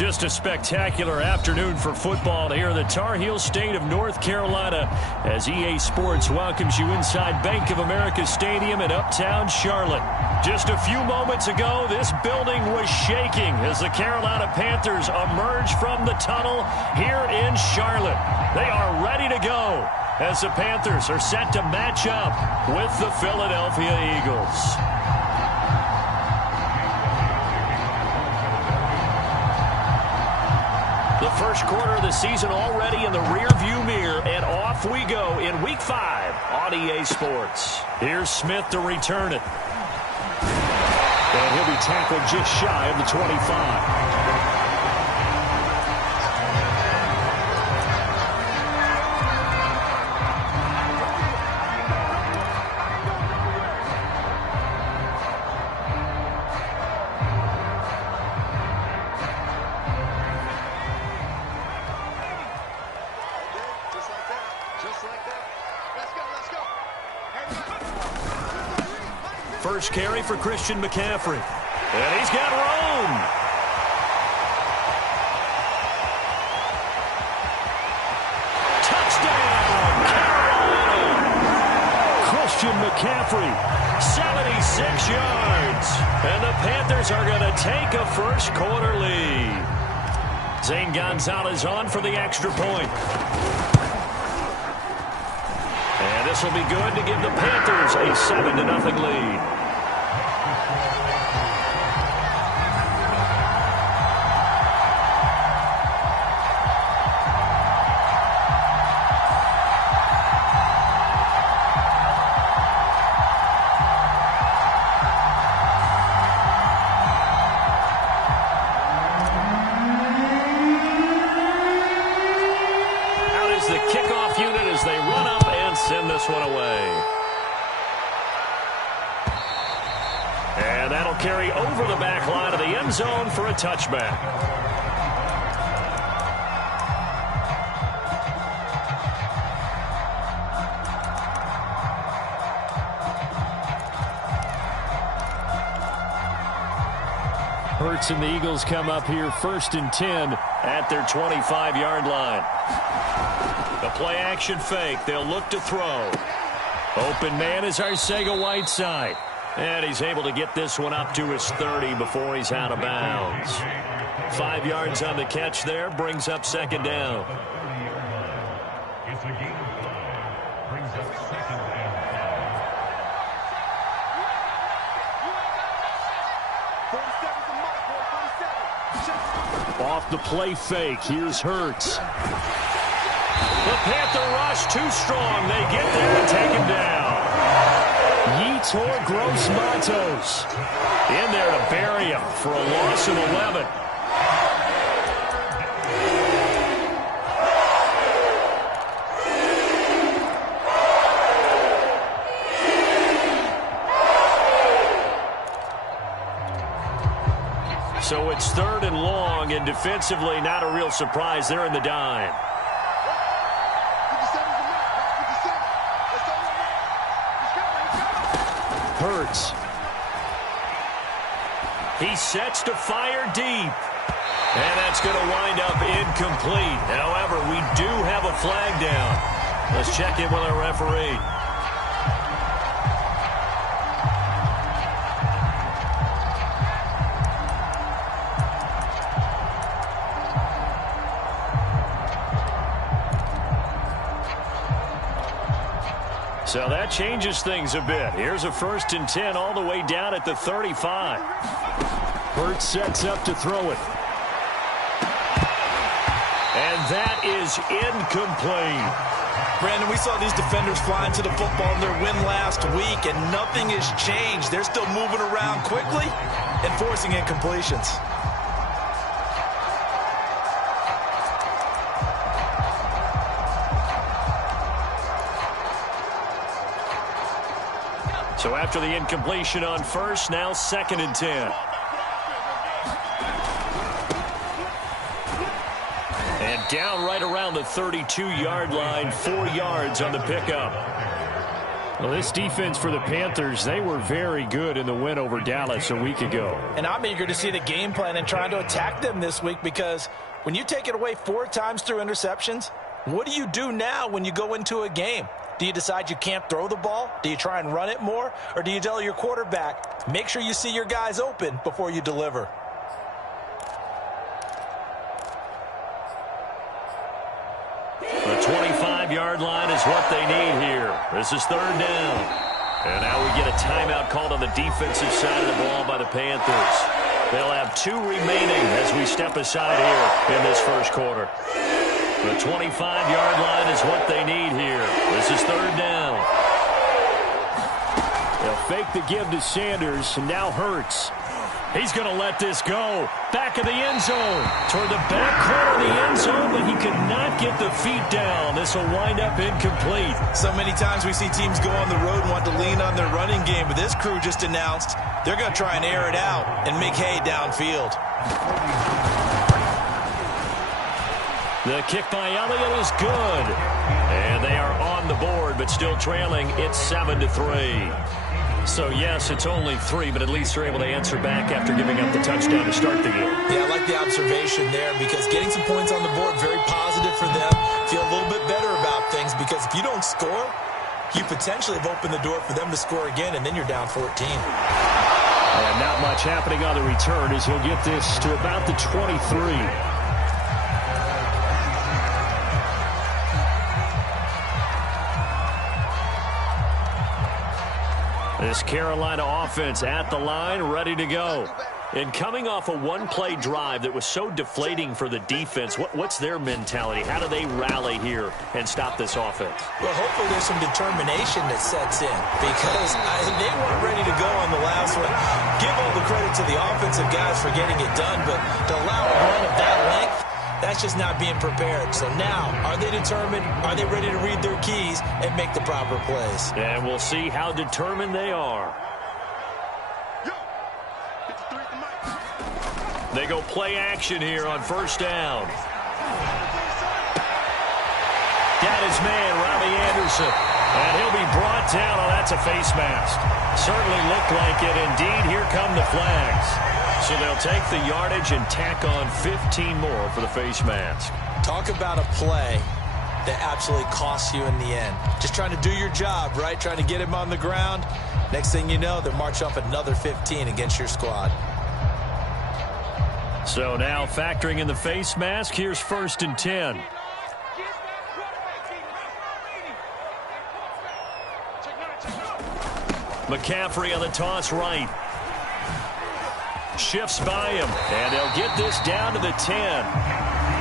Just a spectacular afternoon for football here in the Tar Heel state of North Carolina as EA Sports welcomes you inside Bank of America Stadium in uptown Charlotte. Just a few moments ago, this building was shaking as the Carolina Panthers emerged from the tunnel here in Charlotte. They are ready to go as the Panthers are set to match up with the Philadelphia Eagles. The first quarter of the season already in the rearview mirror, and off we go in Week 5 on EA Sports. Here's Smith to return it. And he'll be tackled just shy of the 25. First carry for Christian McCaffrey. And he's got room. Touchdown, Carolina. Christian McCaffrey, 76 yards. And the Panthers are going to take a first quarter lead. Zane Gonzalez on for the extra point. And this will be good to give the Panthers a 7-0 lead. Out is the kickoff unit as they run up and send this one away. And that'll carry over the back line of the end zone for a touchback. Hurts and the Eagles come up here 1st and 10 at their 25-yard line. The play-action fake. They'll look to throw. Open man is Arcega-Whiteside. And he's able to get this one up to his 30 before he's out of bounds. 5 yards on the catch there. Brings up second down. Off the play fake. Here's Hurts. The Panther rush too strong. They get there and take him down. Yetur Gross-Matos in there to bury him for a loss of 11. So it's 3rd and long, and defensively not a real surprise. They're in the dime. Hurts. He sets to fire deep. And that's going to wind up incomplete. However, we do have a flag down. Let's check in with our referee. So that changes things a bit. Here's a 1st and 10 all the way down at the 35. Hurts sets up to throw it. And that is incomplete. Brandon, we saw these defenders flying to the football in their win last week, and nothing has changed. They're still moving around quickly and forcing incompletions. So after the incompletion on first, now 2nd and 10. And down right around the 32-yard line, 4 yards on the pickup. Well, this defense for the Panthers, they were very good in the win over Dallas a week ago. And I'm eager to see the game plan and trying to attack them this week, because when you take it away 4 times through interceptions, what do you do now when you go into a game? Do you decide you can't throw the ball? Do you try and run it more? Or do you tell your quarterback, make sure you see your guys open before you deliver? The 25-yard line is what they need here. This is 3rd down. And now we get a timeout called on the defensive side of the ball by the Panthers. They'll have 2 remaining as we step aside here in this first quarter. The 25-yard line is what they need here. This is 3rd down. They'll fake the give to Sanders, and now Hurts. He's going to let this go. Back of the end zone. Toward the back corner of the end zone, but he could not get the feet down. This will wind up incomplete. So many times we see teams go on the road and want to lean on their running game, but this crew just announced they're going to try and air it out and make hay downfield. The kick by Elliott is good. And they are on the board, but still trailing. It's 7-3. So, yes, it's only 3, but at least they're able to answer back after giving up the touchdown to start the game. Yeah, I like the observation there, because getting some points on the board, very positive for them. Feel a little bit better about things, because if you don't score, you potentially have opened the door for them to score again, and then you're down 14. And not much happening on the return as he'll get this to about the 23. This Carolina offense at the line, ready to go. And coming off a one-play drive that was so deflating for the defense, what's their mentality? How do they rally here and stop this offense? Well, hopefully there's some determination that sets in, because they weren't ready to go on the last one. Give all the credit to the offensive guys for getting it done, but to allow a run of that length, that's just not being prepared. So now, are they determined? Are they ready to read their keys and make the proper plays? And we'll see how determined they are. They go play action here on 1st down. Got his man, Robbie Anderson. And he'll be brought down. Oh, that's a face mask. Certainly looked like it. Indeed, here come the flags. So they'll take the yardage and tack on 15 more for the face mask. Talk about a play that absolutely costs you in the end. Just trying to do your job, right? Trying to get him on the ground. Next thing you know, they'll march off another 15 against your squad. So now factoring in the face mask, here's 1st and 10. McCaffrey on the toss right. Shifts by him, and they'll get this down to the 10.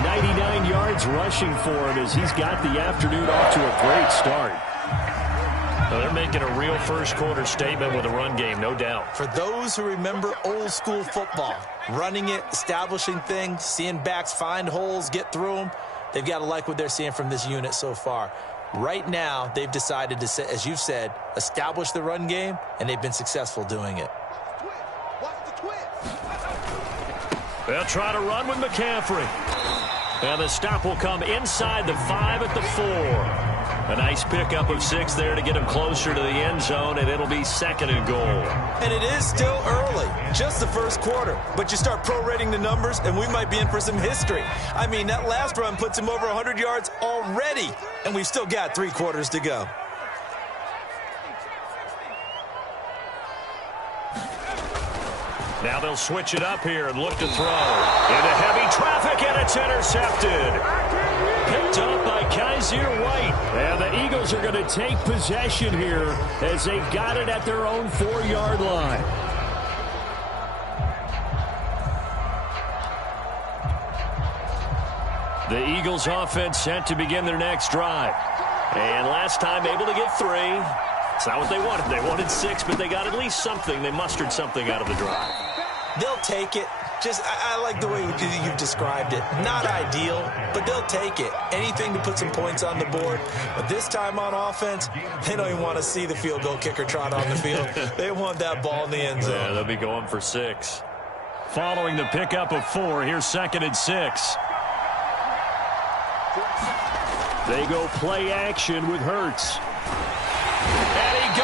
99 yards rushing for him as he's got the afternoon off to a great start. Well, they're making a real first-quarter statement with a run game, no doubt. For those who remember old-school football, running it, establishing things, seeing backs find holes, get through them, they've got to like what they're seeing from this unit so far. Right now, they've decided to, as you've said, establish the run game, and they've been successful doing it. They'll try to run with McCaffrey. And the stop will come inside the 5 at the 4. A nice pickup of 6 there to get him closer to the end zone, and it'll be 2nd and goal. And it is still early, just the first quarter. But you start prorating the numbers, and we might be in for some history. I mean, that last run puts him over 100 yards already, and we've still got 3 quarters to go. Now they'll switch it up here and look to throw. Into heavy traffic, and it's intercepted. Picked up by Kaiser White. And the Eagles are going to take possession here as they got it at their own 4-yard line. The Eagles offense set to begin their next drive. And last time able to get 3. It's not what they wanted. They wanted 6, but they got at least something. They mustered something out of the drive. They'll take it. Just, I like the way you've described it. Not ideal, but they'll take it. Anything to put some points on the board. But this time on offense, they don't even want to see the field goal kicker trot on the field. They want that ball in the end zone. Yeah, they'll be going for 6. Following the pickup of 4, here's 2nd and 6. They go play action with Hurts. And he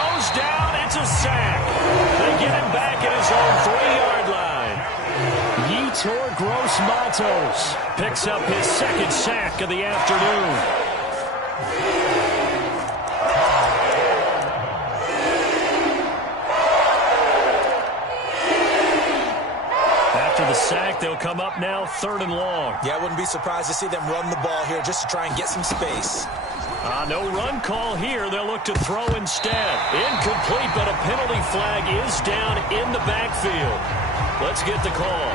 Gross Matos picks up his second sack of the afternoon. After the sack, they'll come up now 3rd and long. Yeah, I wouldn't be surprised to see them run the ball here just to try and get some space. No run call here. They'll look to throw instead. Incomplete, but a penalty flag is down in the backfield. Let's get the call.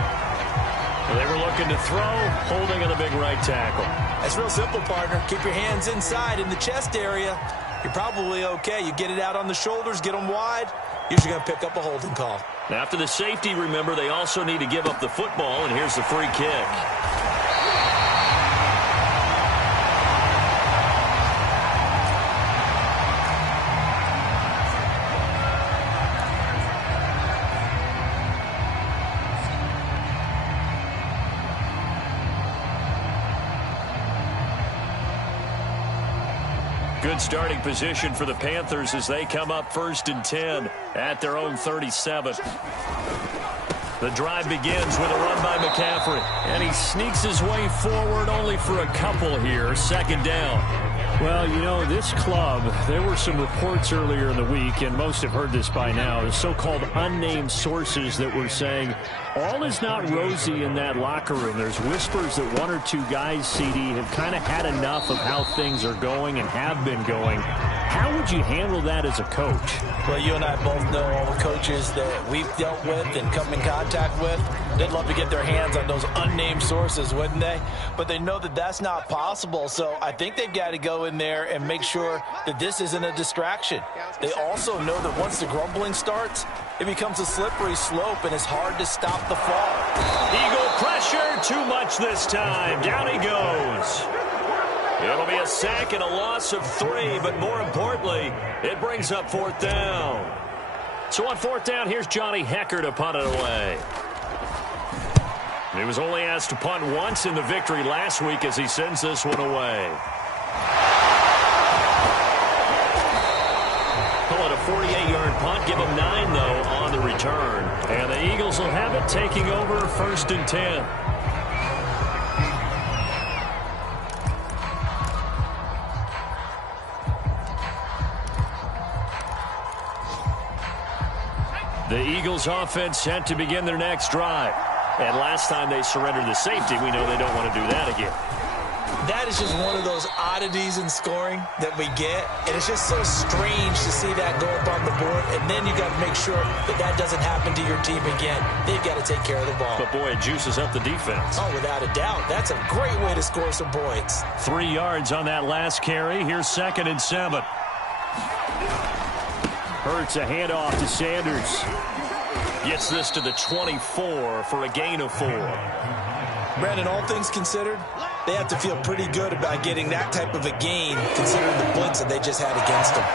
They were looking to throw, holding on the big right tackle. That's real simple, partner. Keep your hands inside in the chest area. You're probably okay. You get it out on the shoulders, get them wide. Usually going to pick up a holding call. After the safety, remember, they also need to give up the football, and here's the free kick. Good starting position for the Panthers as they come up 1st and 10 at their own 37. The drive begins with a run by McCaffrey, and he sneaks his way forward only for a couple here. 2nd down. Well, you know, this club, there were some reports earlier in the week, and most have heard this by now, the so-called unnamed sources that were saying all is not rosy in that locker room. There's whispers that 1 or 2 guys, CD, have kind of had enough of how things are going and have been going. How would you handle that as a coach? Well, you and I both know all the coaches that we've dealt with and come in contact with. They'd love to get their hands on those unnamed sources, wouldn't they? But they know that that's not possible, so I think they've got to go in there and make sure that this isn't a distraction. They also know that once the grumbling starts, it becomes a slippery slope, and it's hard to stop the fall. Eagle pressure, too much this time. Down he goes. It'll be a sack and a loss of 3, but more importantly, it brings up 4th down. So on 4th down, here's Johnny Hecker to punt it away. He was only asked to punt once in the victory last week as he sends this one away. Call it a 48-yard punt. Give him 9, though, on the return. And the Eagles will have it, taking over 1st and 10. The Eagles offense set to begin their next drive. And last time they surrendered the safety, we know they don't want to do that again. That is just one of those oddities in scoring that we get. And it's just so strange to see that go up on the board. And then you got to make sure that that doesn't happen to your team again. They've got to take care of the ball. But, boy, it juices up the defense. Oh, without a doubt. That's a great way to score some points. 3 yards on that last carry. Here's 2nd and 7. Hurts a handoff to Sanders. Gets this to the 24 for a gain of 4. Brandon, all things considered, they have to feel pretty good about getting that type of a gain considering the blitz that they just had against them.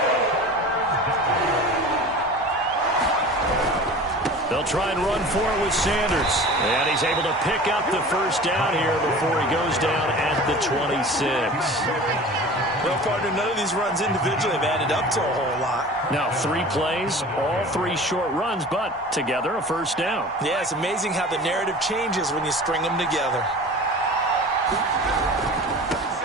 They'll try and run for it with Sanders. And he's able to pick up the 1st down here before he goes down at the 26. Well, partner, none of these runs individually have added up to a whole lot. Now, 3 plays, all 3 short runs, but together a 1st down. Yeah, it's amazing how the narrative changes when you string them together.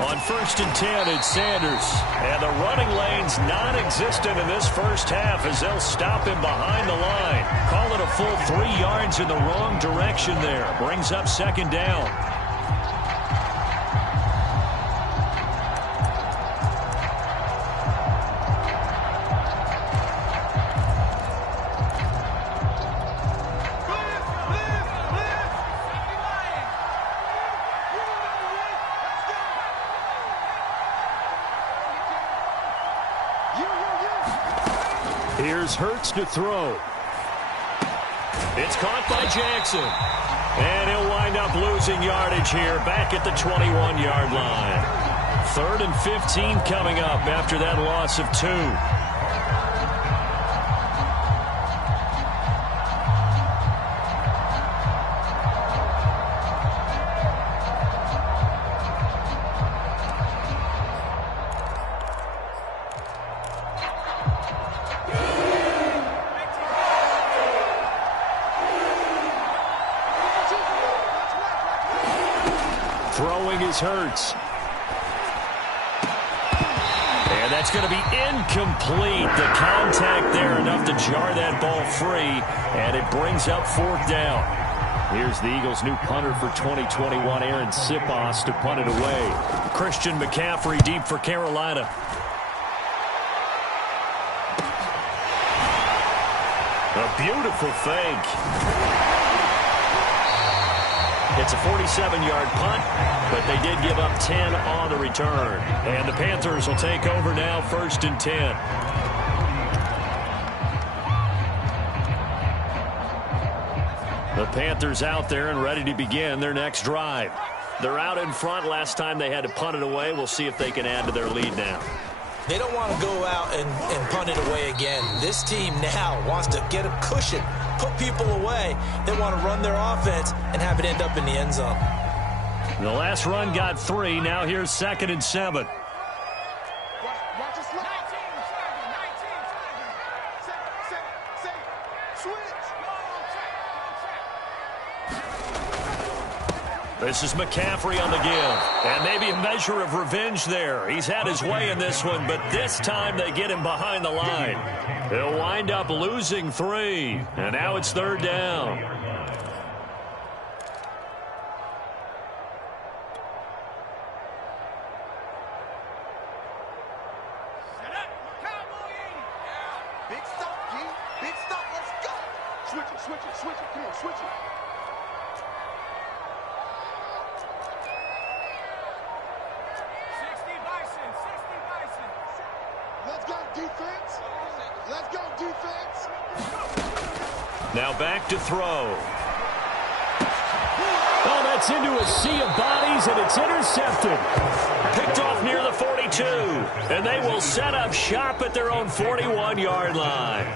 On 1st and 10, it's Sanders. And the running lane's non-existent in this first half as they'll stop him behind the line. Call it a full 3 yards in the wrong direction there. Brings up 2nd down. Here's Hurts to throw. It's caught by Jackson. And he'll wind up losing yardage here back at the 21-yard line. 3rd and 15 coming up after that loss of 2. is Hurts. And that's going to be incomplete. The contact there enough to jar that ball free, and it brings up 4th down. Here's the Eagles' new punter for 2021, Aaron Sipos, to punt it away. Christian McCaffrey deep for Carolina. A beautiful fake. It's a 47-yard punt, but they did give up 10 on the return. And the Panthers will take over now, 1st and 10. The Panthers out there and ready to begin their next drive. They're out in front. Last time they had to punt it away. We'll see if they can add to their lead now. They don't want to go out and punt it away again. This team now wants to get a cushion, put people away. They want to run their offense and have it end up in the end zone. The last run got 3. Now here's 2nd and 7. This is McCaffrey on the give. And maybe a measure of revenge there. He's had his way in this one, but this time they get him behind the line. He'll wind up losing 3. And now it's 3rd down. Big stop, G. Big stop. Let's go. Switch it, switch it, switch it. Come on, switch it. 60 Bison, 60 Bison. Let's go, defense. Let's go, defense. Now back to throw. Oh, that's into a sea of bodies, and it's intercepted. Picked off near the 42. And they will set up shop at their own 41-yard line.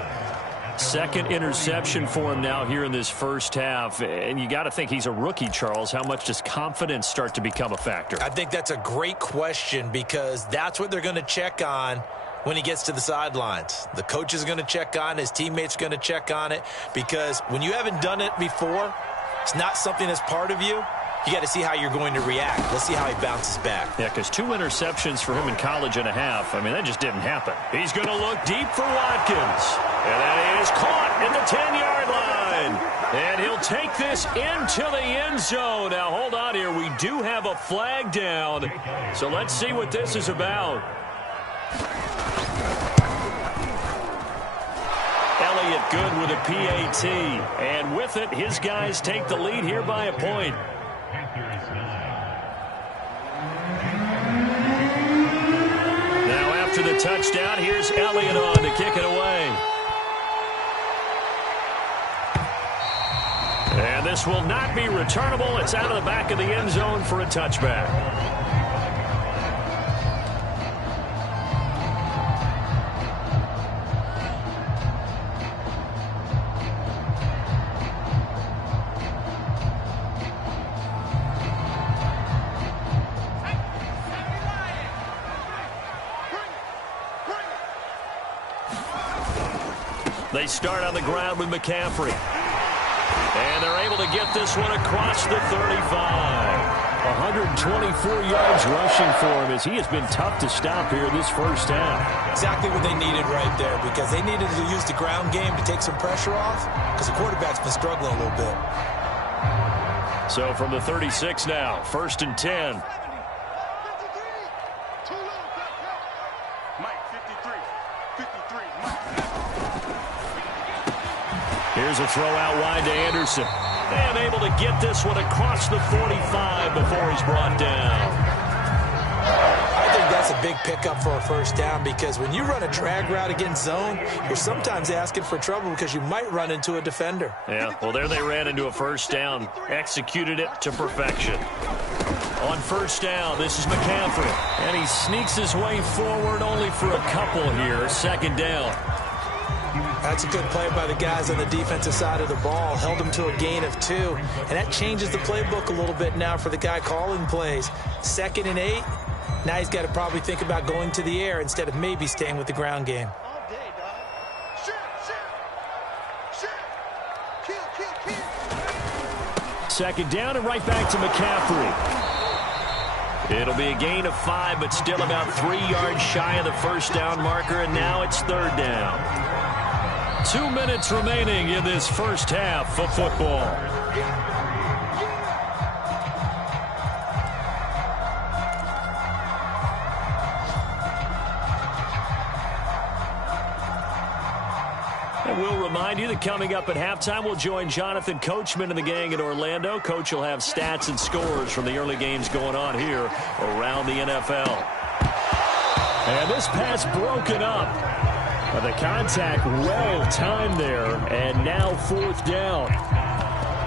2nd interception for him now here in this first half. And you got to think he's a rookie, Charles. How much does confidence start to become a factor? I think that's a great question because that's what they're going to check on when he gets to the sidelines. The coach is going to check on, his teammates are going to check on it, because when you haven't done it before, it's not something that's part of you. You got to see how you're going to react. Let's see how he bounces back. Yeah, because 2 interceptions for him in college and a half. I mean, that just didn't happen. He's going to look deep for Watkins. And that is caught in the 10-yard line. And he'll take this into the end zone. Now, hold on here. We do have a flag down. So let's see what this is about. Elliott good with a PAT. And with it, his guys take the lead here by a point. Now after the touchdown, here's Elliott on to kick it away. And this will not be returnable. It's out of the back of the end zone for a touchback. They start on the ground with McCaffrey. And they're able to get this one across the 35. 124 yards rushing for him as he has been tough to stop here this first half. Exactly what they needed right there, because they needed to use the ground game to take some pressure off, because the quarterback's been struggling a little bit. So from the 36 now, 1st and 10. Here's a throw out wide to Anderson. And able to get this one across the 45 before he's brought down. I think that's a big pickup for a first down, because when you run a drag route against zone, you're sometimes asking for trouble because you might run into a defender. Yeah, well, there they ran into a first down. Executed it to perfection. On first down, this is McCaffrey. And he sneaks his way forward only for a couple here. 2nd down. That's a good play by the guys on the defensive side of the ball. Held them to a gain of 2. And that changes the playbook a little bit now for the guy calling plays. 2nd and 8. Now he's got to probably think about going to the air instead of maybe staying with the ground game. All day, dog. Kill. 2nd down and right back to McCaffrey. It'll be a gain of 5, but still about 3 yards shy of the first down marker, and now it's third down. 2 minutes remaining in this first half of football. And we'll remind you that coming up at halftime, we'll join Jonathan Coachman and the gang in Orlando. Coach will have stats and scores from the early games going on here around the NFL. And this pass broken up. The contact well timed there, and now fourth down.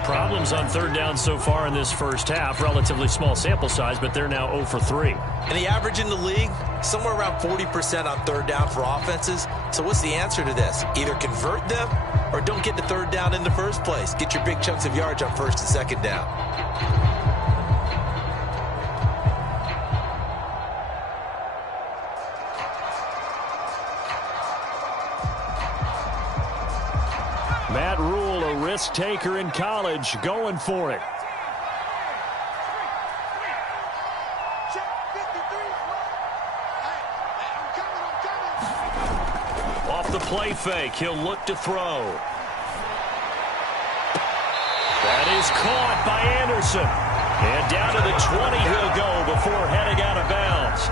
Problems on third down so far in this first half. Relatively small sample size, but they're now 0 for 3. And the average in the league, somewhere around 40% on third down for offenses. So what's the answer to this? Either convert them or don't get to third down in the first place. Get your big chunks of yards on first and second down. Matt Rule, a risk taker in college, going for it. Off the play fake, he'll look to throw. That is caught by Anderson. And down to the 20 he'll go before heading out of bounds.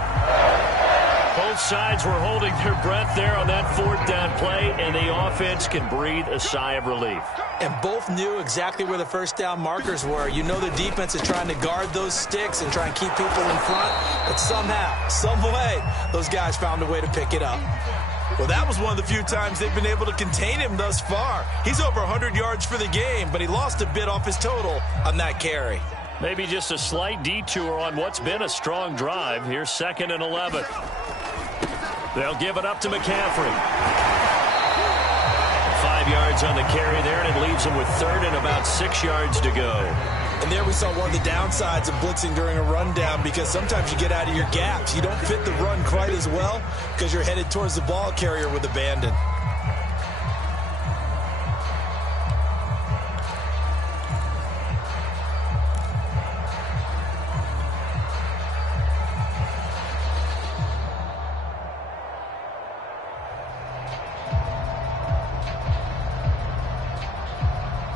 Both sides were holding their breath there on that fourth down play, and the offense can breathe a sigh of relief. And both knew exactly where the first down markers were. You know the defense is trying to guard those sticks and try and keep people in front, but somehow, some way, those guys found a way to pick it up. Well, that was one of the few times they've been able to contain him thus far. He's over 100 yards for the game, but he lost a bit off his total on that carry. Maybe just a slight detour on what's been a strong drive. Here's 2nd and 11. They'll give it up to McCaffrey. 5 yards on the carry there, and it leaves him with 3rd and about 6 yards to go. And there we saw one of the downsides of blitzing during a rundown, because sometimes you get out of your gaps. You don't fit the run quite as well because you're headed towards the ball carrier with abandon.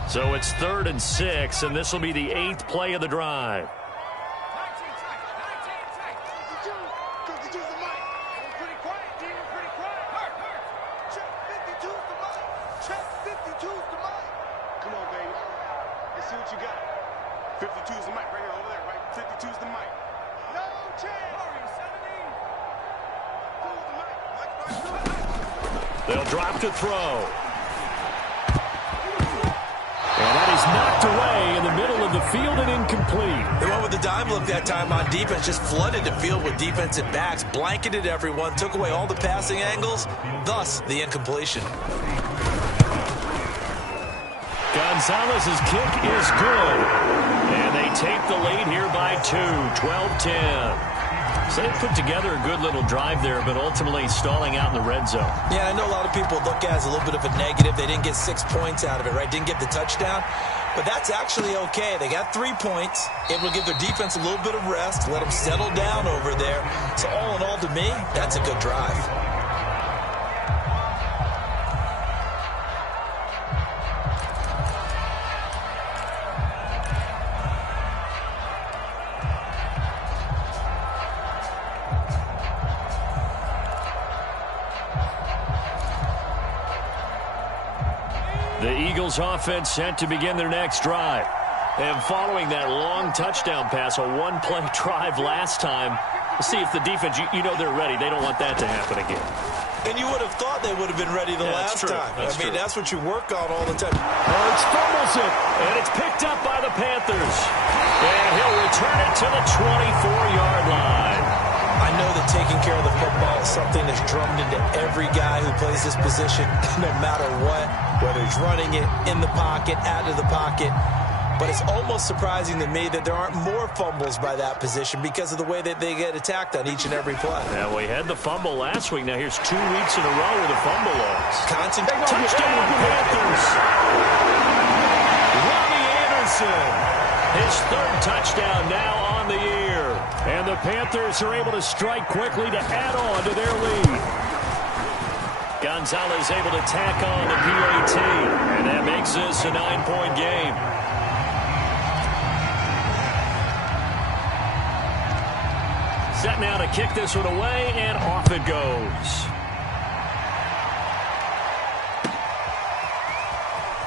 So it's 3rd and 6, and this will be the 8th play of the drive. Come on, baby. Let's see what you got. 52 is the mic right here, over there, right? 52 is the mic. No chance. They'll drop to throw. And that is knocked away in the middle of the field and incomplete. They went with the dime look that time on defense, just flooded the field with defensive backs, blanketed everyone, took away all the passing angles, thus the incompletion. Gonzalez's kick is good. And they take the lead here by 2, 12-10. So they put together a good little drive there, but ultimately stalling out in the red zone. Yeah, I know a lot of people look at it as a little bit of a negative. They didn't get 6 points out of it, right? Didn't get the touchdown. But that's actually okay. They got 3 points. It will give their defense a little bit of rest, let them settle down over there. So all in all, to me, that's a good drive. The Eagles offense set to begin their next drive. And following that long touchdown pass, a one-play drive last time, we'll see if the defense, you know they're ready. They don't want that to happen again. And you would have thought they would have been ready the last time. That's what you work on all the time. Hurts fumbles it, and it's picked up by the Panthers. And he'll return it to the 24-yard line. I know that taking care of the football is something that's drummed into every guy who plays this position, no matter what, whether he's running it, in the pocket, out of the pocket. But it's almost surprising to me that there aren't more fumbles by that position because of the way that they get attacked on each and every play. Yeah, we had the fumble last week. Now here's 2 weeks in a row with a fumble loss. Constant Touchdown, Panthers. Robbie Anderson, his 3rd touchdown now on the year. And the Panthers are able to strike quickly to add on to their lead. Gonzalez able to tack on the PAT, and that makes this a 9-point game. Set now to kick this one away, and off it goes.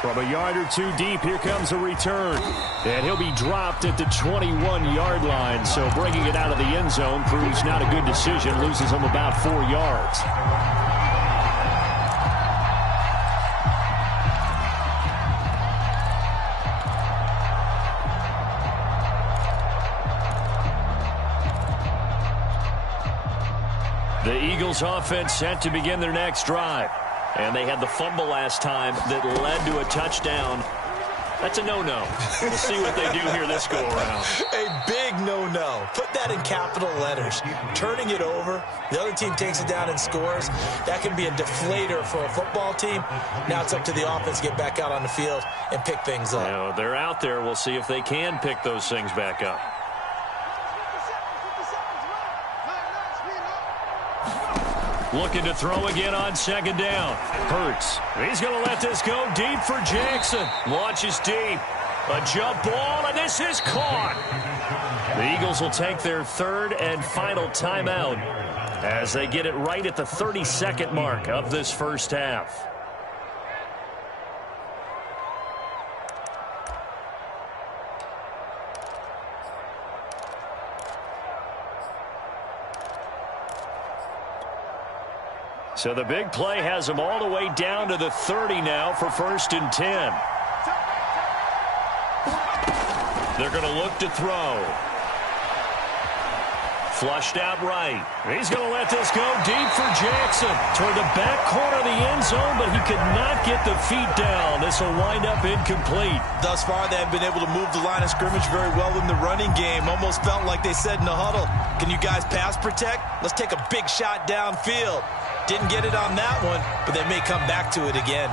From a yard or two deep, here comes a return. And he'll be dropped at the 21-yard line. So bringing it out of the end zone proves not a good decision. Loses him about 4 yards. The Eagles offense set to begin their next drive. And they had the fumble last time that led to a touchdown. That's a no-no. We'll see what they do here this go-around. A big no-no. Put that in capital letters. Turning it over, the other team takes it down and scores. That can be a deflator for a football team. Now it's up to the offense to get back out on the field and pick things up. You know, they're out there. We'll see if they can pick those things back up. Looking to throw again on second down. Hurts. He's going to let this go deep for Jackson. Launches deep. A jump ball, and this is caught. The Eagles will take their third and final timeout as they get it right at the 32nd mark of this first half. So the big play has them all the way down to the 30 now for 1st and 10. They're going to look to throw. Flushed out right. He's going to let this go deep for Jackson. Toward the back corner of the end zone, but he could not get the feet down. This will wind up incomplete. Thus far, they have been able to move the line of scrimmage very well in the running game. Almost felt like they said in the huddle, can you guys pass protect? Let's take a big shot downfield. Didn't get it on that one, but they may come back to it again.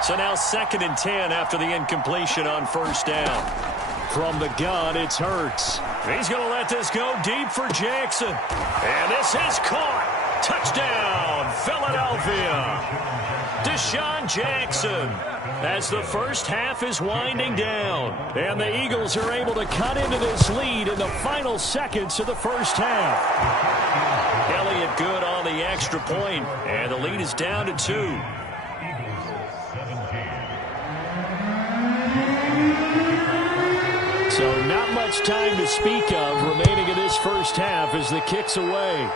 So now 2nd and 10 after the incompletion on 1st down. From the gun, it's Hurts. He's going to let this go deep for Jackson. And this is caught. Touchdown, Philadelphia. Deshaun Jackson as the first half is winding down. And the Eagles are able to cut into this lead in the final seconds of the first half. Elliott good on the extra point, and the lead is down to 2. So not much time to speak of remaining in this first half as the kick's away.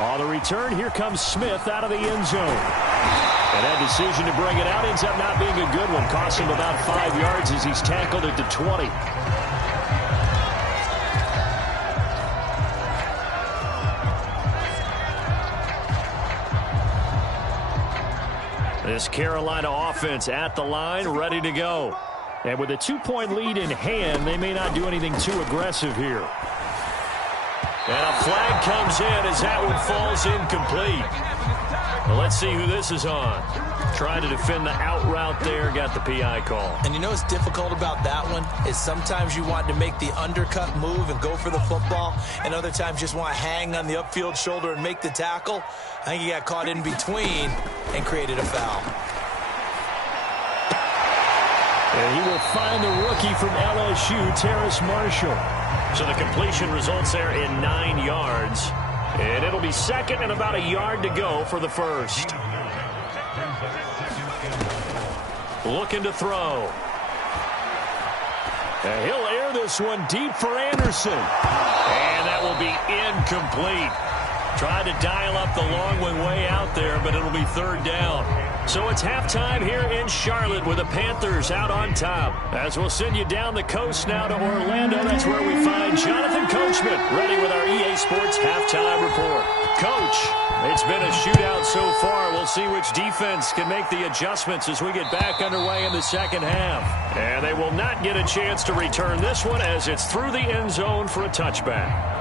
On the return, here comes Smith out of the end zone. And that decision to bring it out ends up not being a good one. Costs him about 5 yards as he's tackled at the 20. This Carolina offense at the line, ready to go. And with a 2-point lead in hand, they may not do anything too aggressive here. And a flag comes in as that one falls incomplete. Well, let's see who this is on. Trying to defend the out route there, got the PI call. And you know what's difficult about that one is sometimes you want to make the undercut move and go for the football, and other times just want to hang on the upfield shoulder and make the tackle. I think he got caught in between and created a foul. And he will find the rookie from LSU, Terrace Marshall. So the completion results there in 9 yards. And it'll be 2nd and about a yard to go for the first. Looking to throw. And he'll air this one deep for Anderson. And that will be incomplete. Tried to dial up the long one way out there, but it'll be 3rd down. So it's halftime here in Charlotte with the Panthers out on top. As we'll send you down the coast now to Orlando, that's where we find Jonathan Coachman ready with our EA Sports halftime report. Coach, it's been a shootout so far. We'll see which defense can make the adjustments as we get back underway in the second half. And they will not get a chance to return this one as it's through the end zone for a touchback.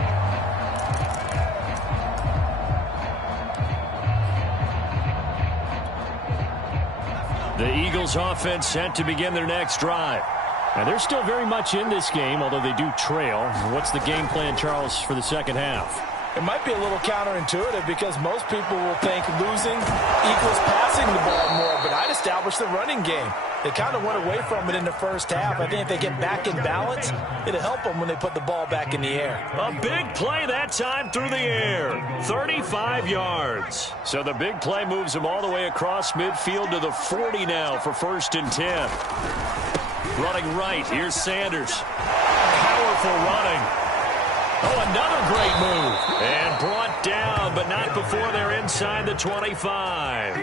The Eagles offense set to begin their next drive. And they're still very much in this game, although they do trail. What's the game plan, Charles, for the second half? It might be a little counterintuitive because most people will think losing equals passing the ball more, but I'd establish the running game. They kind of went away from it in the first half. I think if they get back in balance, it'll help them when they put the ball back in the air. A big play that time through the air. 35 yards. So the big play moves them all the way across midfield to the 40 now for 1st and 10. Running right, here's Sanders. Powerful running. Oh, another great move. And brought down, but not before they're inside the 25.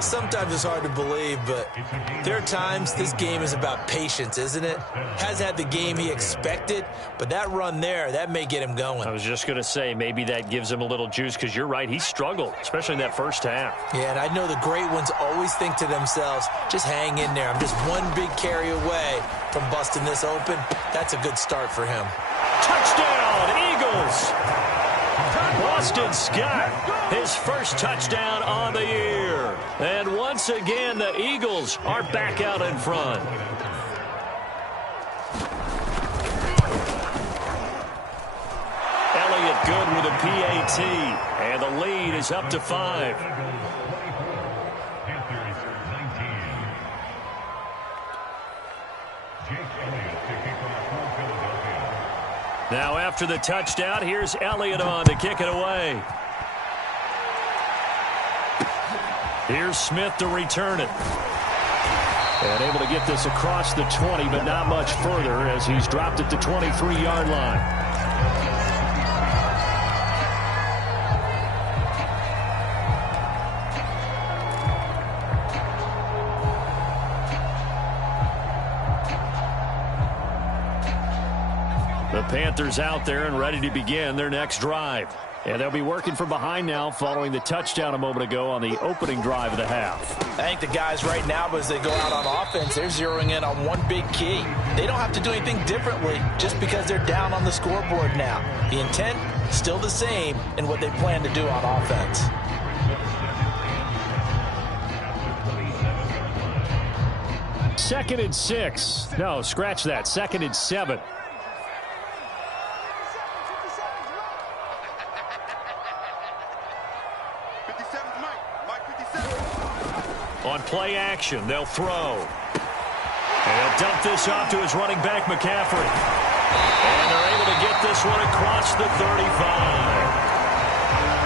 Sometimes it's hard to believe, but there are times this game is about patience, isn't it? Has had the game he expected, but that run there, that may get him going. I was just going to say, maybe that gives him a little juice, because you're right, he struggled, especially in that first half. Yeah, and I know the great ones always think to themselves, just hang in there. I'm just one big carry away from busting this open. That's a good start for him. Touchdown, Eagles! Boston Scott, his first touchdown on the year. And once again, the Eagles are back out in front. Elliott good with a PAT, and the lead is up to 5. Now after the touchdown, here's Elliott on to kick it away. Here's Smith to return it. And able to get this across the 20, but not much further as he's dropped at the 23-yard line. The Panthers out there and ready to begin their next drive. And they'll be working from behind now following the touchdown a moment ago on the opening drive of the half. I think the guys right now, as they go out on offense, they're zeroing in on one big key. They don't have to do anything differently just because they're down on the scoreboard now. The intent, still the same in what they plan to do on offense. Second and 6. No, scratch that. 2nd and 7. On play action, they'll throw. And he'll dump this off to his running back, McCaffrey. And they're able to get this one across the 35.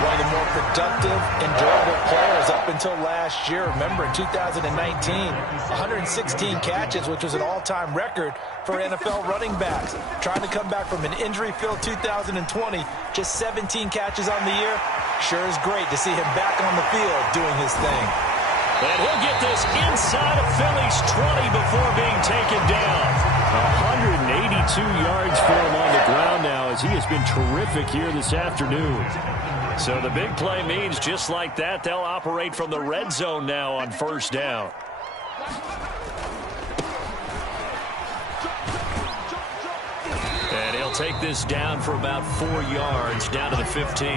One of the more productive and durable players up until last year. Remember, in 2019, 116 catches, which was an all-time record for NFL running backs. Trying to come back from an injury-filled 2020, just 17 catches on the year. Sure is great to see him back on the field doing his thing. And he'll get this inside of Philly's 20 before being taken down. 182 yards for him on the ground now as he has been terrific here this afternoon. So the big play means just like that, they'll operate from the red zone now on 1st down. And he'll take this down for about 4 yards down to the 15.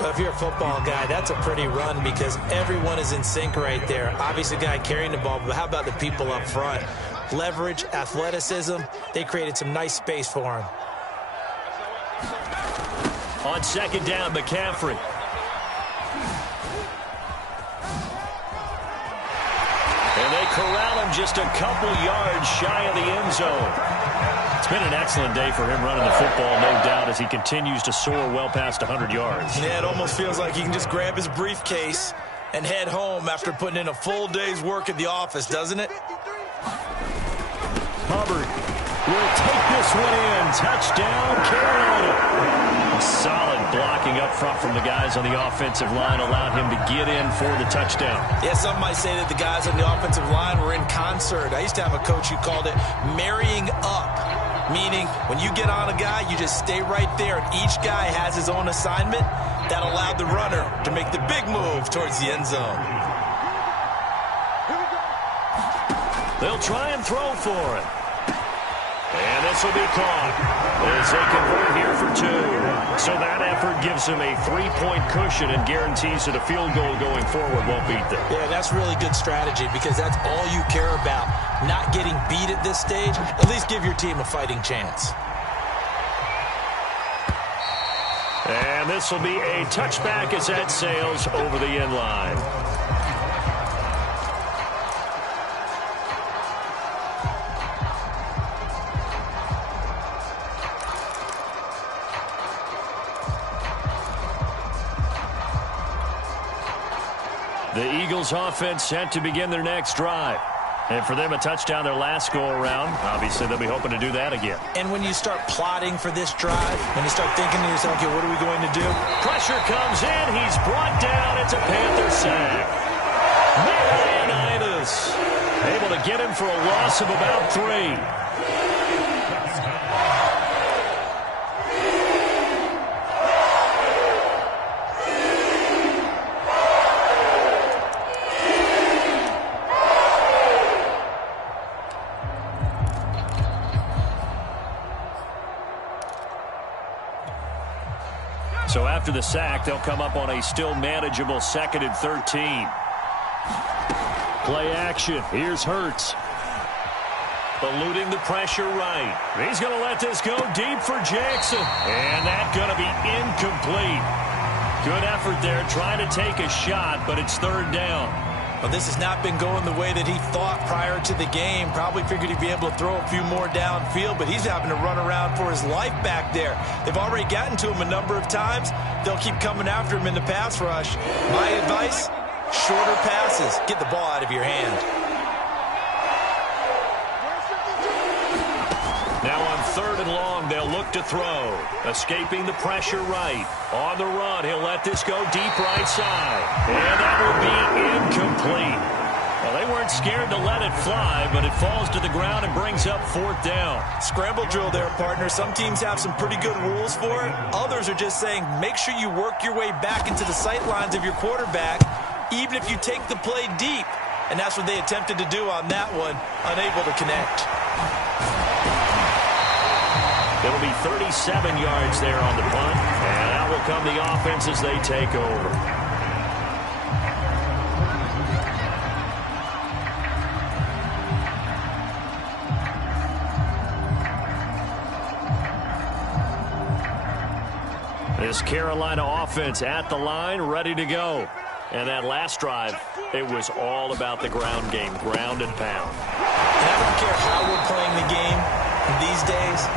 Well, if you're a football guy, that's a pretty run because everyone is in sync right there. Obviously, the guy carrying the ball, but how about the people up front? Leverage, athleticism, they created some nice space for him. On 2nd down, McCaffrey. And they corral him just a couple yards shy of the end zone. It's been an excellent day for him running the football, no doubt, as he continues to soar well past 100 yards. Yeah, it almost feels like he can just grab his briefcase and head home after putting in a full day's work at the office, doesn't it? Hubbard will take this one in. Touchdown, Carolina. Solid blocking up front from the guys on the offensive line allowed him to get in for the touchdown. Yeah, some might say that the guys on the offensive line were in concert. I used to have a coach who called it marrying up, meaning when you get on a guy, you just stay right there, and each guy has his own assignment. That allowed the runner to make the big move towards the end zone. They'll try and throw for it. And this will be caught as they convert here for 2. So that effort gives him a 3-point cushion and guarantees that a field goal going forward won't beat them. Yeah, that's really good strategy because that's all you care about. not getting beat at this stage, at least give your team a fighting chance. And this will be a touchback as that sails over the end line. The Eagles offense set to begin their next drive. And for them, a touchdown their last go-around. Obviously, they'll be hoping to do that again. And when you start plotting for this drive, when you start thinking to yourself, okay, what are we going to do? Pressure comes in. He's brought down. It's a Panther sack. Leonidas able to get him for a loss of about 3. So after the sack, they'll come up on a still manageable 2nd and 13. Play action. Here's Hurts. Eluding the pressure right. He's going to let this go deep for Jackson. And that's going to be incomplete. Good effort there trying to take a shot, but it's 3rd down. Well, this has not been going the way that he thought prior to the game. Probably figured he'd be able to throw a few more downfield, but he's having to run around for his life back there. They've already gotten to him a number of times. They'll keep coming after him in the pass rush. My advice, shorter passes. Get the ball out of your hand. Now on 3rd and long, they'll look to throw. Escaping the pressure right. On the run, he'll let this go deep right side. And that will be incomplete. Well, they weren't scared to let it fly, but it falls to the ground and brings up 4th down. Scramble drill there, partner. Some teams have some pretty good rules for it. Others are just saying make sure you work your way back into the sight lines of your quarterback, even if you take the play deep. And that's what they attempted to do on that one, unable to connect. It'll be 37 yards there on the punt, and out will come the offense as they take over. This Carolina offense at the line, ready to go. And that last drive, it was all about the ground game, ground and pound. And I don't care how we're playing the game these days,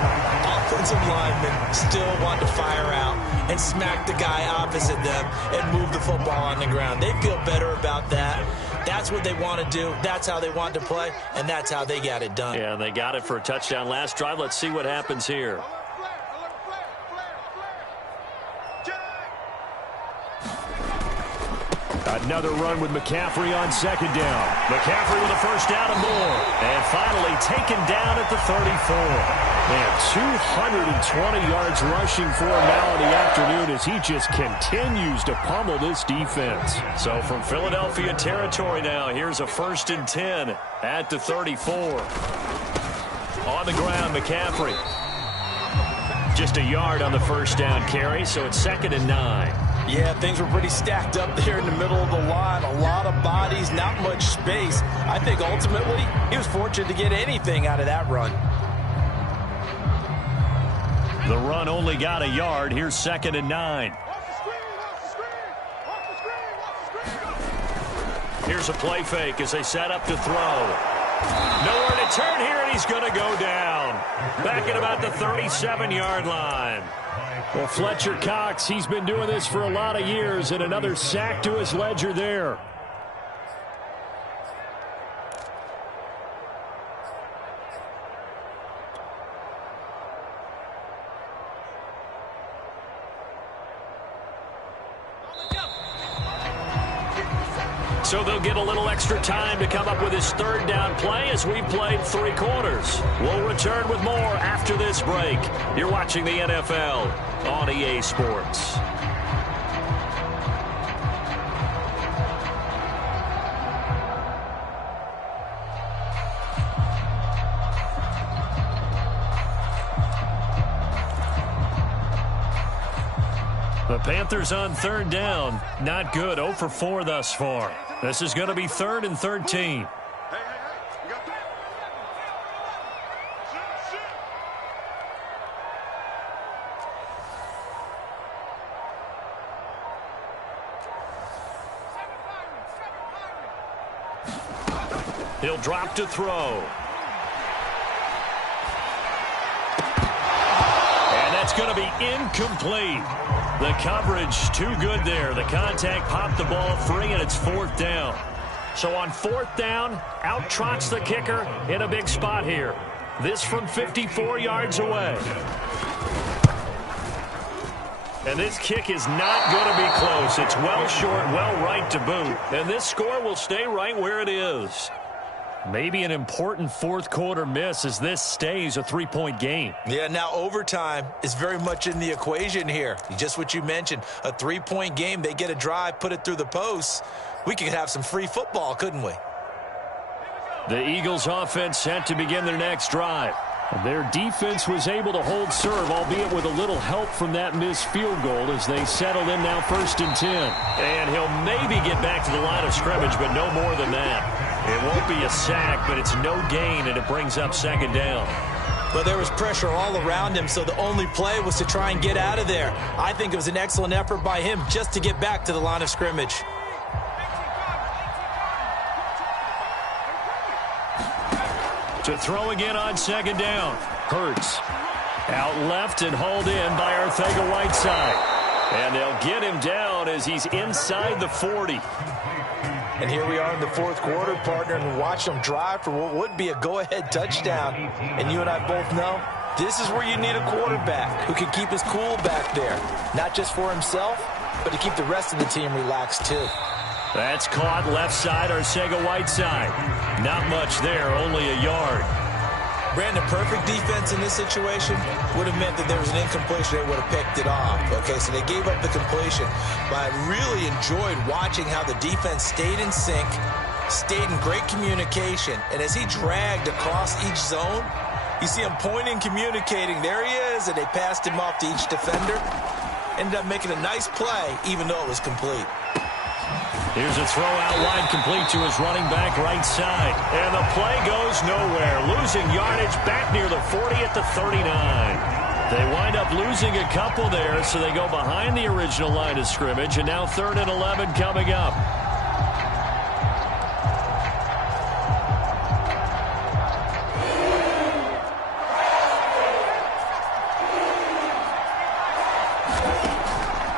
offensive linemen still want to fire out and smack the guy opposite them and move the football on the ground. They feel better about that. That's what they want to do. That's how they want to play, and that's how they got it done. Yeah, they got it for a touchdown last drive. Let's see what happens here. Another run with McCaffrey on 2nd down. McCaffrey with a 1st down and more. And finally taken down at the 34. Man, 220 yards rushing for him now in the afternoon as he just continues to pummel this defense. So from Philadelphia territory now, here's a 1st and 10 at the 34. On the ground, McCaffrey. Just a yard on the 1st down carry, so it's 2nd and 9. Yeah, things were pretty stacked up there in the middle of the line. A lot of bodies, not much space. I think ultimately he was fortunate to get anything out of that run. The run only got a yard. Here's 2nd and 9. Here's a play fake as they set up to throw. Nowhere to turn here, and he's going to go down. Back at about the 37-yard line. Well, Fletcher Cox, he's been doing this for a lot of years, and another sack to his ledger there. So they'll get a little extra time to come up with his 3rd down play as we've played 3 quarters. We'll return with more after this break. You're watching the NFL on EA Sports. The Panthers on 3rd down. Not good. 0 for 4 thus far. This is going to be 3rd and 13. Hey, you got that? He'll drop to throw. And that's going to be incomplete. The coverage too good there. The contact popped the ball free, and it's 4th down. So on 4th down, out trots the kicker in a big spot here. This from 54 yards away. And this kick is not going to be close. It's well short, well right to boot. And this score will stay right where it is. Maybe an important 4th quarter miss as this stays a 3-point game. Yeah, now overtime is very much in the equation here. Just what you mentioned, a 3-point game. They get a drive, put it through the posts. We could have some free football, couldn't we? The Eagles offense set to begin their next drive. Their defense was able to hold serve, albeit with a little help from that missed field goal as they settled in now 1st and 10. And he'll maybe get back to the line of scrimmage, but no more than that. It won't be a sack, but it's no gain, and it brings up 2nd down. But there was pressure all around him, so the only play was to try and get out of there. I think it was an excellent effort by him just to get back to the line of scrimmage. To throw again on 2nd down. Hurts. Out left and hauled in by Arcega-Whiteside. And they'll get him down as he's inside the 40. And here we are in the 4th quarter, partner, and watch them drive for what would be a go-ahead touchdown. And you and I both know this is where you need a quarterback who can keep his cool back there. Not just for himself, but to keep the rest of the team relaxed too. That's caught left side, Arcega-Whiteside. Not much there, only a yard. Brandon, perfect defense in this situation would have meant that there was an incompletion. They would have picked it off. Okay, so they gave up the completion. But I really enjoyed watching how the defense stayed in sync, stayed in great communication. And as he dragged across each zone, you see him pointing, communicating. There he is, and they passed him off to each defender. Ended up making a nice play, even though it was complete. Here's a throw out wide, complete to his running back right side. And the play goes nowhere. Losing yardage back near the 40 at the 39. They wind up losing a couple there, so they go behind the original line of scrimmage. And now 3rd and 11 coming up.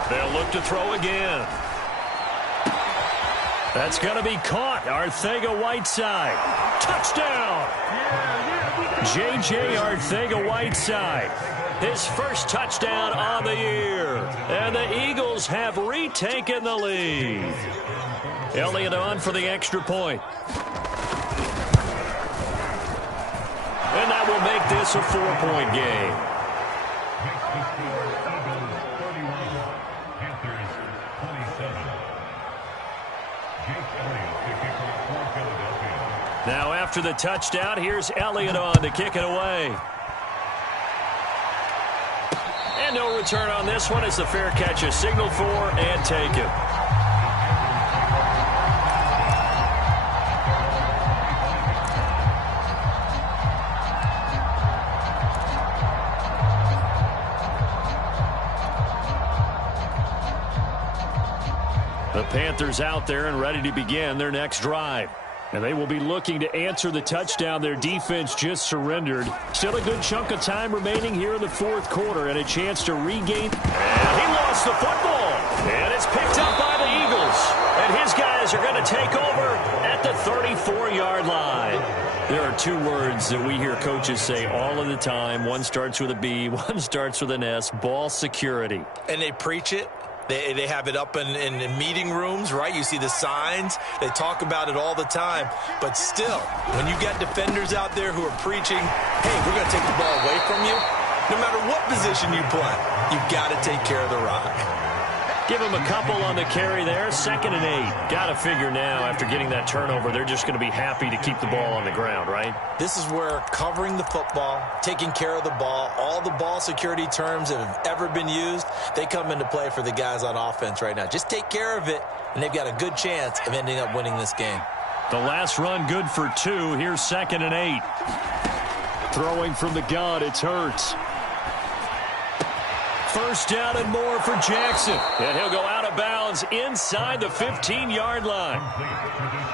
They'll look to throw again. That's going to be caught. Arcega-Whiteside. Touchdown! J.J. Arcega-Whiteside. His first touchdown on the year. And the Eagles have retaken the lead. Elliott on for the extra point. And that will make this a 4-point game. Now after the touchdown, here's Elliott on to kick it away. And no return on this one as the fair catch is signaled for and taken. The Panthers out there and ready to begin their next drive. And they will be looking to answer the touchdown their defense just surrendered. Still a good chunk of time remaining here in the 4th quarter and a chance to regain. And he lost the football. And it's picked up by the Eagles. And his guys are going to take over at the 34-yard line. There are 2 words that we hear coaches say all of the time. One starts with a B, one starts with an S. Ball security. And they preach it. They have it up in meeting rooms, right? You see the signs. They talk about it all the time. But still, when you got defenders out there who are preaching, hey, we're going to take the ball away from you, no matter what position you play, you've got to take care of the rock. Give him a couple on the carry there. 2nd and 8. Got to figure now after getting that turnover, they're just going to be happy to keep the ball on the ground, right? This is where covering the football, taking care of the ball, all the ball security terms that have ever been used, they come into play for the guys on offense right now. Just take care of it, and they've got a good chance of ending up winning this game. The last run good for 2. Here's 2nd and 8. Throwing from the gun, it's Hurts. First down and more for Jackson. And he'll go out of of bounds inside the 15-yard line.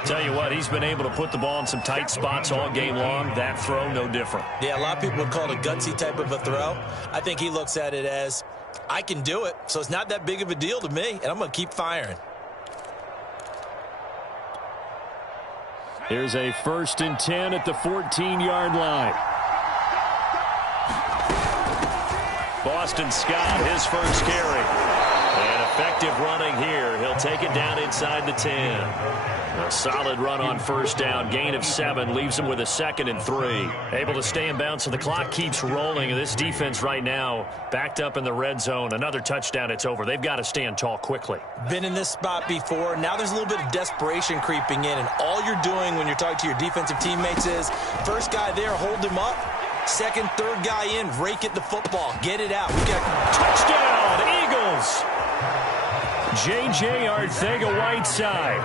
Tell you what, he's been able to put the ball in some tight spots all game long. That throw, no different. Yeah, a lot of people would call it a gutsy type of a throw. I think he looks at it as, I can do it, so it's not that big of a deal to me, and I'm going to keep firing. Here's a 1st and 10 at the 14-yard line. Boston Scott, his first carry. And effective running here. He'll take it down inside the 10. A solid run on 1st down. Gain of 7 leaves him with a 2nd and 3. Able to stay in bounds, so the clock keeps rolling. This defense right now backed up in the red zone. Another touchdown, it's over. They've got to stand tall quickly. Been in this spot before. Now there's a little bit of desperation creeping in, and all you're doing when you're talking to your defensive teammates is, first guy there, hold him up. 2nd, 3rd guy in, rake at the football. Get it out. We got touchdown, Eagles. J.J. Arcega-Whiteside,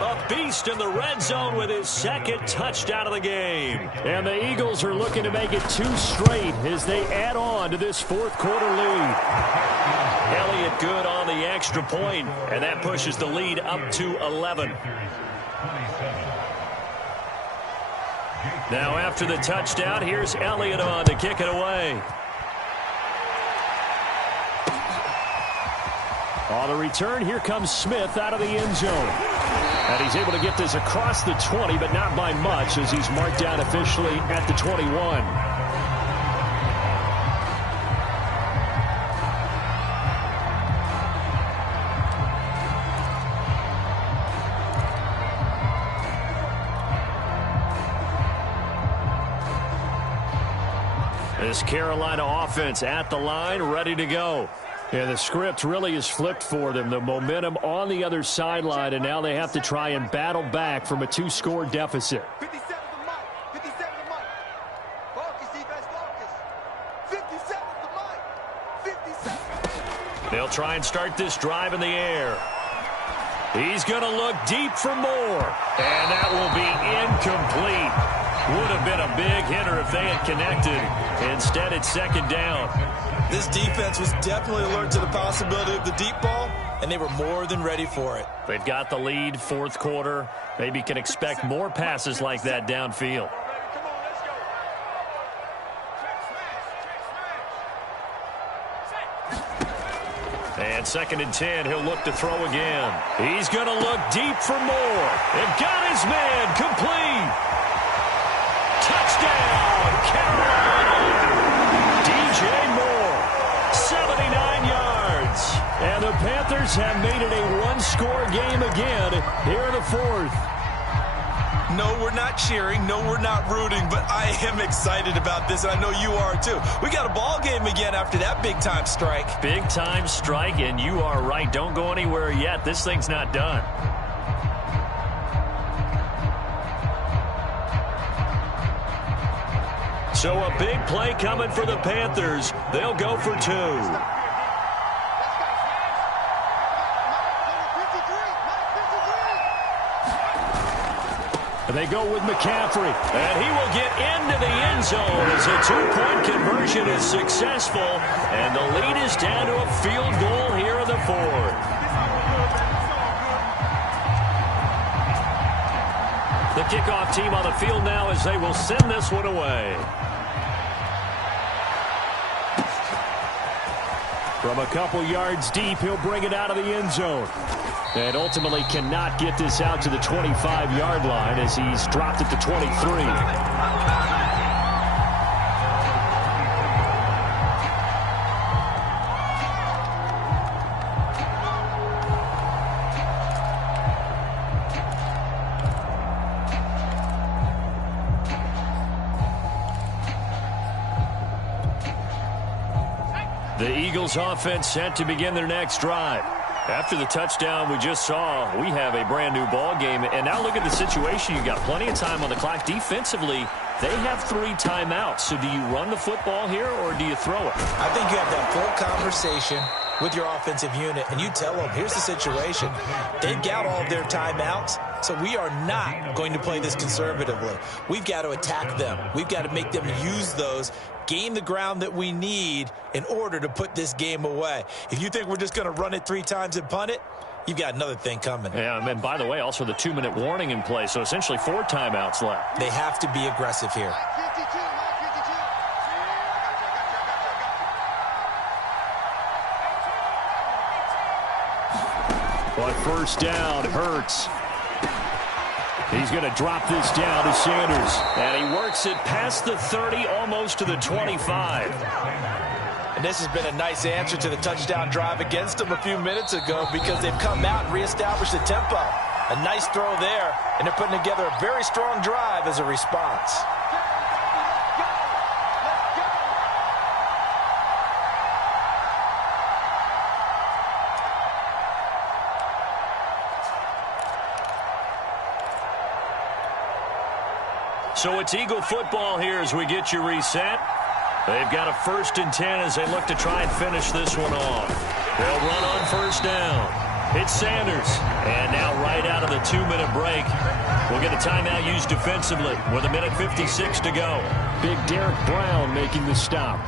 a beast in the red zone with his 2nd touchdown of the game. And the Eagles are looking to make it 2 straight as they add on to this 4th quarter lead. Elliott good on the extra point, and that pushes the lead up to 11. Now after the touchdown, here's Elliott on to kick it away. On the return, here comes Smith out of the end zone. And he's able to get this across the 20, but not by much, as he's marked down officially at the 21. This Carolina offense at the line, ready to go. Yeah, the script really is flipped for them. The momentum on the other sideline, and now they have to try and battle back from a 2-score deficit. 57 to Mike. 57 to Mike. Focus, defense, focus. 57 to Mike. 57. They'll try and start this drive in the air. He's going to look deep for more. And that will be incomplete. Would have been a big hitter if they had connected. Instead, it's 2nd down. This defense was definitely alert to the possibility of the deep ball, and they were more than ready for it. They've got the lead, 4th quarter. Maybe can expect more passes like that downfield. And 2nd and 10, he'll look to throw again. He's going to look deep for more. And got his man complete. Touchdown, Carolina. DJ Moore, 79 yards. And the Panthers have made it a 1-score game again here in the 4th. No, we're not cheering. No, we're not rooting. But I am excited about this, and I know you are too. We got a ball game again after that big-time strike. Big-time strike, and you are right. Don't go anywhere yet. This thing's not done. So a big play coming for the Panthers. They'll go for 2. And they go with McCaffrey. And he will get into the end zone as a 2-point conversion is successful. And the lead is down to a field goal here in the 4th. The kickoff team on the field now as they will send this one away. From a couple yards deep, he'll bring it out of the end zone. And ultimately cannot get this out to the 25-yard line as he's dropped at the 23. The Eagles offense set to begin their next drive. After the touchdown we just saw, we have a brand new ball game. And now look at the situation. You've got plenty of time on the clock. Defensively, they have 3 timeouts. So do you run the football here or do you throw it? I think you have that full conversation. with your offensive unit and you tell them, here's the situation. They've got all of their timeouts, so we are not going to play this conservatively. We've got to attack them. We've got to make them use those, gain the ground that we need in order to put this game away. If you think we're just going to run it 3 times and punt it, you've got another thing coming. Yeah, and by the way, also the 2-minute warning in play, so essentially 4 timeouts left. They have to be aggressive here. But first down, Hurts. He's going to drop this down to Sanders. And he works it past the 30, almost to the 25. And this has been a nice answer to the touchdown drive against them a few minutes ago because they've come out and reestablished the tempo. A nice throw there, and they're putting together a very strong drive as a response. So it's Eagle football here as we get you reset. They've got a 1st and 10 as they look to try and finish this one off. They'll run on first down. It's Sanders. And now right out of the 2-minute break, we'll get a timeout used defensively with 1:56 to go. Big Derek Brown making the stop.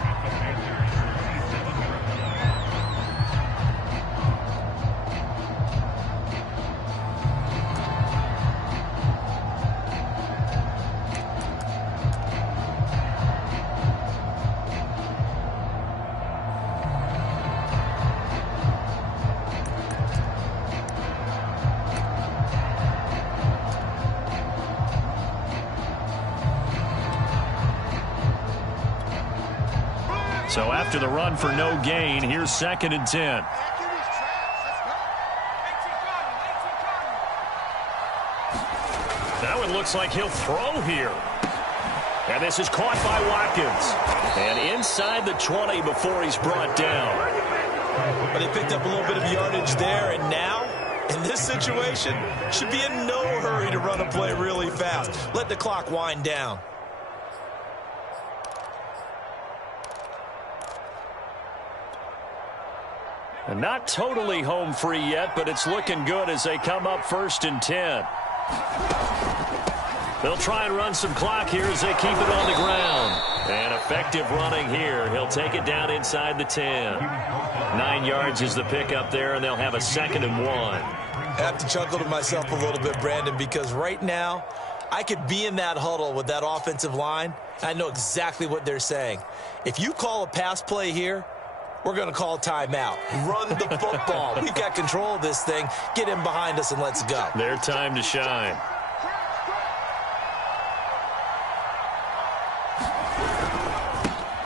So after the run for no gain, here's 2nd and 10. That one looks like he'll throw here. And this is caught by Watkins. And inside the 20 before he's brought down. But they picked up a little bit of yardage there, and now, in this situation, should be in no hurry to run a play really fast. Let the clock wind down. And not totally home free yet, but it's looking good as they come up 1st and 10. They'll try and run some clock here as they keep it on the ground. And effective running here. He'll take it down inside the 10. 9 yards is the pickup there, and they'll have a 2nd and 1. I have to chuckle to myself a little bit, Brandon, because right now I could be in that huddle with that offensive line. I know exactly what they're saying. If you call a pass play here, we're going to call timeout. Run the football. We've got control of this thing. Get in behind us and let's go. Their time to shine.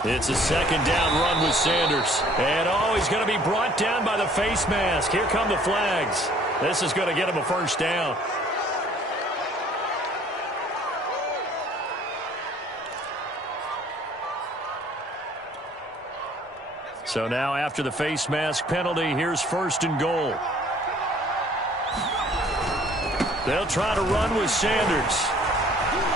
It's a 2nd down run with Sanders. And he's going to be brought down by the face mask. Here come the flags. This is going to get him a 1st down. So now after the face mask penalty, here's 1st and goal. They'll try to run with Sanders.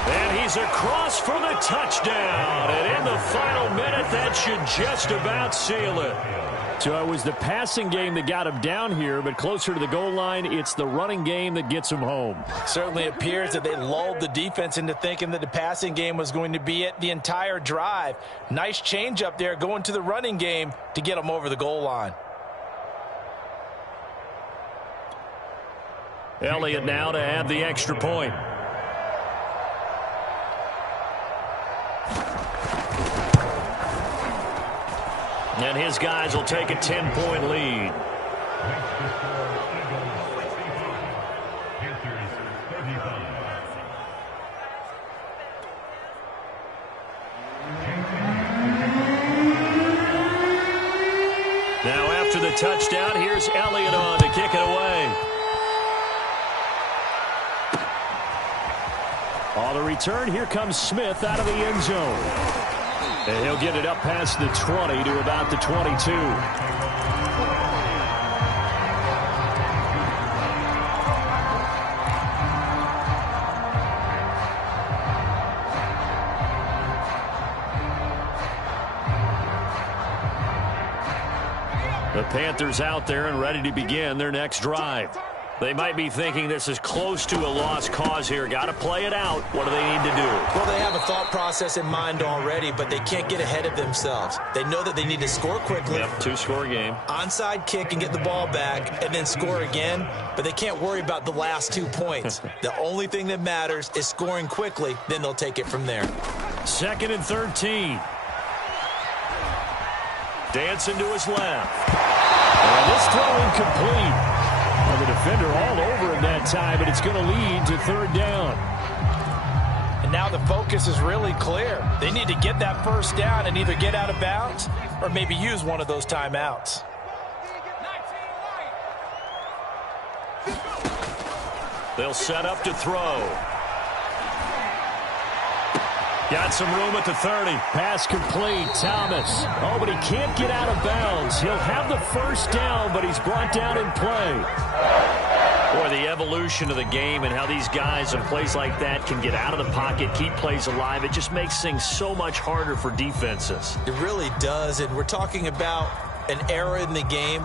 And he's across for the touchdown. And in the final minute, that should just about seal it. So it was the passing game that got him down here, but closer to the goal line, it's the running game that gets him home. Certainly appears that they lulled the defense into thinking that the passing game was going to be it the entire drive. Nice change up there going to the running game to get them over the goal line. Elliott now to add the extra point. And his guys will take a 10-point lead. Now after the touchdown, here's Elliott on to kick it away. On the return, here comes Smith out of the end zone. And he'll get it up past the 20 to about the 22. The Panthers out there and ready to begin their next drive. They might be thinking this is close to a lost cause here. Got to play it out. What do they need to do? Well, they have a thought process in mind already, but they can't get ahead of themselves. They know that they need to score quickly. Yep, 2-score game. Onside kick and get the ball back and then score again, but they can't worry about the last 2 points. The only thing that matters is scoring quickly, then they'll take it from there. 2nd and 13. Dancing to his left. And this throw incomplete. Well, the defender all over him that time, but it's going to lead to 3rd down. And now the focus is really clear. They need to get that 1st down and either get out of bounds or maybe use one of those timeouts. They'll set up to throw. Got some room at the 30. Pass complete. Thomas. Oh, but he can't get out of bounds. He'll have the 1st down, but he's brought down in play. Boy, the evolution of the game and how these guys in plays like that can get out of the pocket, keep plays alive, it just makes things so much harder for defenses. It really does, and we're talking about an era in the game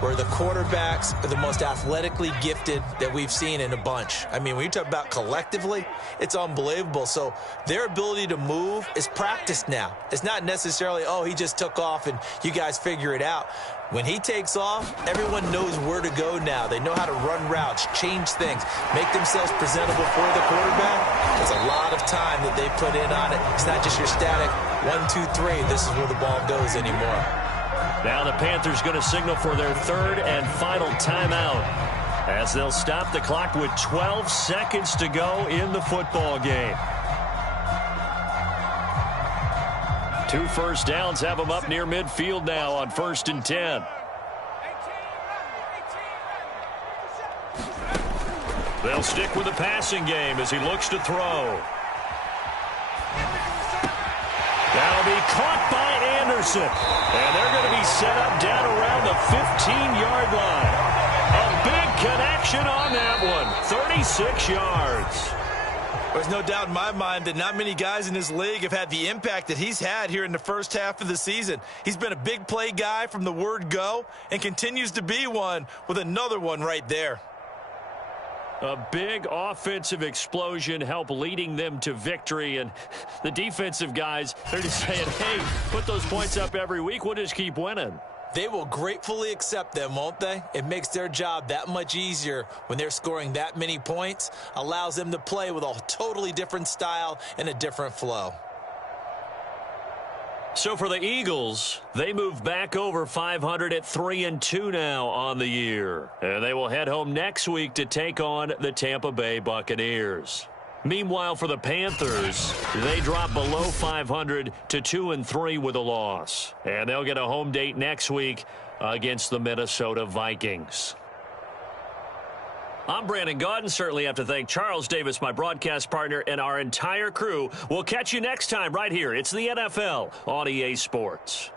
where the quarterbacks are the most athletically gifted that we've seen in a bunch. I mean, when you talk about collectively, it's unbelievable. So their ability to move is practiced now. It's not necessarily, oh, he just took off and you guys figure it out. When he takes off, everyone knows where to go now. They know how to run routes, change things, make themselves presentable for the quarterback. There's a lot of time that they put in on it. It's not just your static 1, 2, 3. This is where the ball goes anymore. Now the Panthers going to signal for their 3rd and final timeout as they'll stop the clock with 12 seconds to go in the football game. 2 first downs have them up near midfield now on 1st and 10. They'll stick with the passing game as he looks to throw. That'll be caught by Anderson. And they're going to be set up down around the 15-yard line. A big connection on that one. 36 yards. There's no doubt in my mind that not many guys in this league have had the impact that he's had here in the first half of the season. He's been a big play guy from the word go and continues to be one with another one right there. A big offensive explosion helped leading them to victory. And the defensive guys, they're just saying, hey, put those points up every week. We'll just keep winning. They will gratefully accept them, won't they? It makes their job that much easier when they're scoring that many points. Allows them to play with a totally different style and a different flow. So for the Eagles, they move back over 500 at 3-2 now on the year. And they will head home next week to take on the Tampa Bay Buccaneers. Meanwhile, for the Panthers, they drop below 500 to 2-3 with a loss. And they'll get a home date next week against the Minnesota Vikings. I'm Brandon Gaudin. Certainly have to thank Charles Davis, my broadcast partner, and our entire crew. We'll catch you next time right here. It's the NFL on EA Sports.